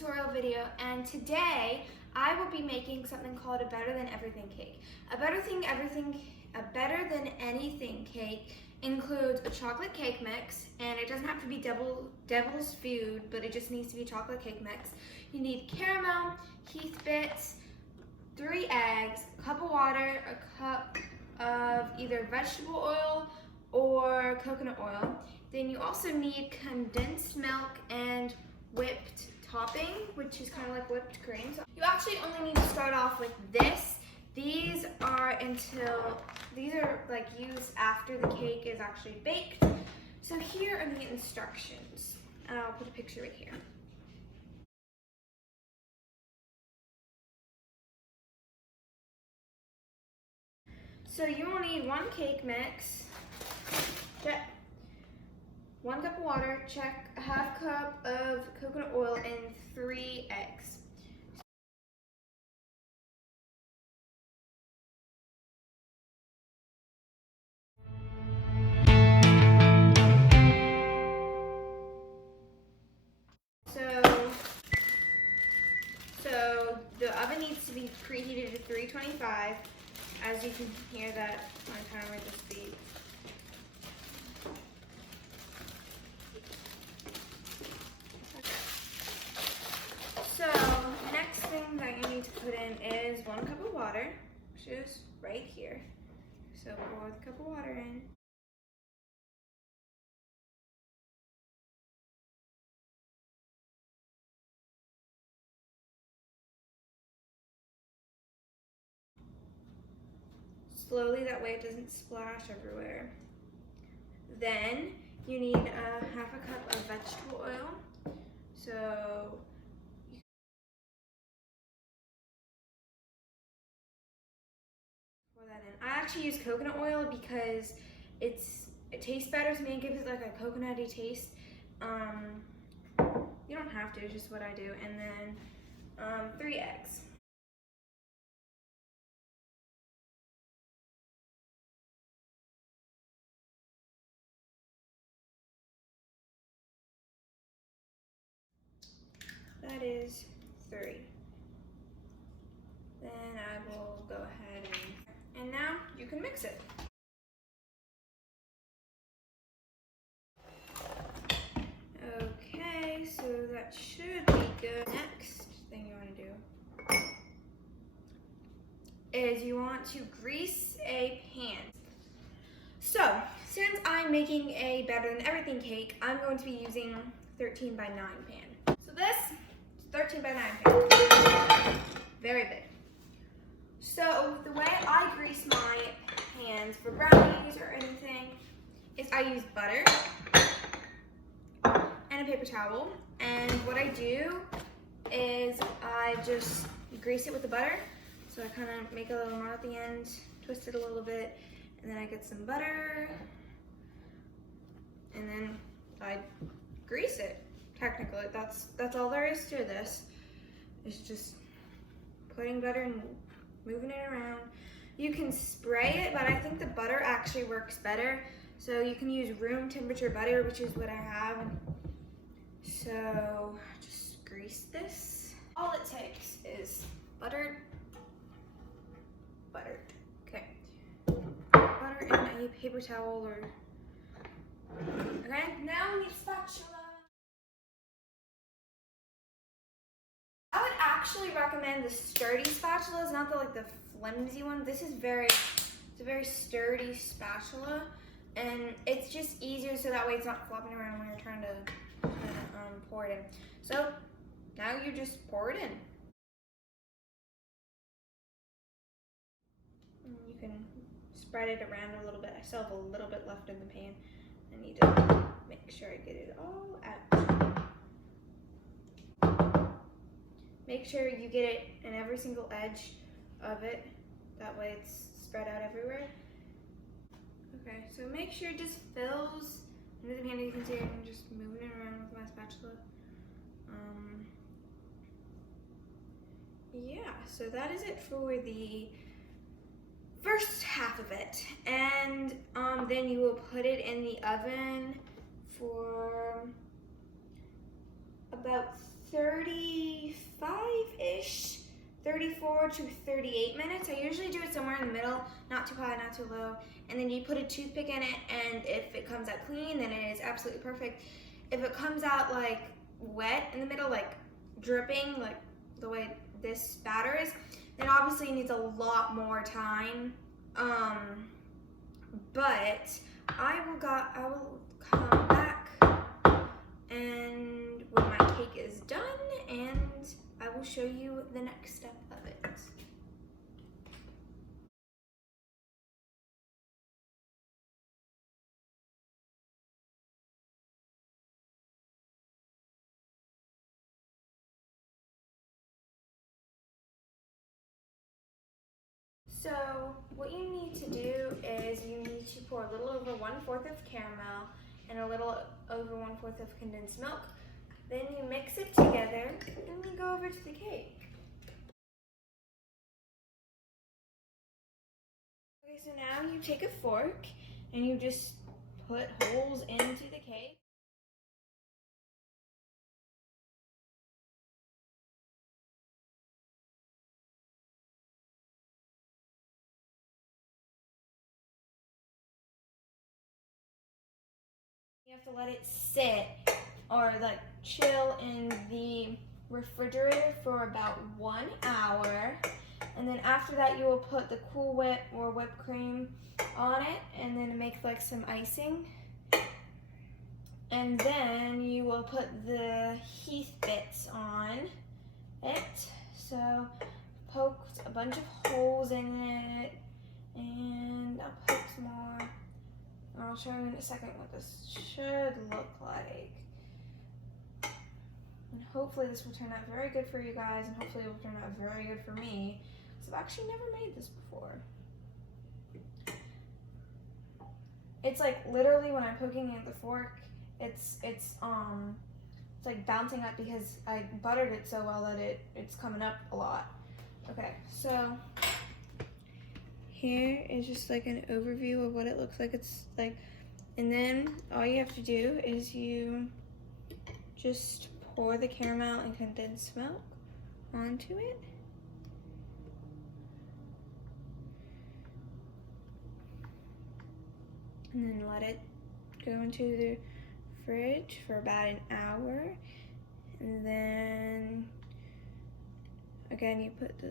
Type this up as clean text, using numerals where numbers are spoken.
tutorial video, and today I will be making something called a better than everything cake. A better than anything cake includes a chocolate cake mix, and it doesn't have to be devil's food, but it just needs to be chocolate cake mix. You need caramel, Heath bits, 3 eggs, a cup of water, a cup of either vegetable oil or coconut oil. Then you also need condensed milk and whipped topping, which is kind of like whipped cream. So you actually only need to start off with this. These are like used after the cake is actually baked. So here are the instructions. I'll put a picture right here. So you will need 1 cake mix, check, 1 cup of water, check, a half cup of coconut oil, and 3 eggs. So the oven needs to be preheated to 325. As you can hear that my timer just beep. So next thing that you need to put in is 1 cup of water, which is right here. So pour the cup of water in. Slowly, that way it doesn't splash everywhere. Then you need half a cup of vegetable oil. So pour that in. I actually use coconut oil because it tastes better to me. It gives it like a coconutty taste. You don't have to, it's just what I do. And then 3 eggs. That is 3. Then I will go ahead and now you can mix it. Okay, so that should be good. Next thing you want to do is you want to grease a pan. So, since I'm making a better than everything cake, I'm going to be using 13 by 9 pan. So this is 13 by 9 pan. Very big. So the way I grease my pans for brownies or anything is I use butter and a paper towel. And what I do is I just grease it with the butter. So I kind of make a little knot at the end, twist it a little bit, and then I get some butter, and then I grease it. Technically, that's all there is to this. It's just putting butter and moving it around. You can spray it, but I think the butter actually works better. So you can use room temperature butter, which is what I have. So just grease this. All it takes is butter, okay. Butter and a paper towel okay, now we need spatula. I would actually recommend the sturdy spatulas, not the flimsy one. This is it's a very sturdy spatula, and it's just easier so that way it's not flopping around when you're trying to pour it in. So now you just pour it in. And you can spread it around a little bit. I still have a little bit left in the pan. I need to make sure I get it all out. Make sure you get it in every single edge of it. That way it's spread out everywhere. Okay, so make sure it just fills into the pan. You can see I'm just moving it around with my spatula. Yeah, so that is it for the first half of it. And then you will put it in the oven for about 35-ish, 34 to 38 minutes. I usually do it somewhere in the middle, not too high, not too low. And then you put a toothpick in it, and if it comes out clean, then it is absolutely perfect. If it comes out like wet in the middle, like dripping, like the way this batter is, then obviously it needs a lot more time. But I will come back and when my cake is done, and I will show you the next step of it. So what you need to do is you need to pour a little over 1/4 of caramel and a little over 1/4 of condensed milk. Then you mix it together and we go over to the cake. Okay, so now you take a fork and you just put holes into the cake. You have to let it sit or like chill in the refrigerator for about 1 hour. And then after that you will put the Cool Whip or whipped cream on it and then make like some icing. And then you will put the Heath bits on it. So poke a bunch of holes in it, and I'll poke some more. I'll show you in a second what this should look like. And hopefully this will turn out very good for you guys, and hopefully it will turn out very good for me, because I've actually never made this before. It's like literally when I'm poking it with the fork, it's like bouncing up because I buttered it so well that it's coming up a lot. Okay, so here is just like an overview of what it looks like. It's like, and then all you have to do is you just pour the caramel and condensed milk onto it. And then let it go into the fridge for about an hour. And then again you put the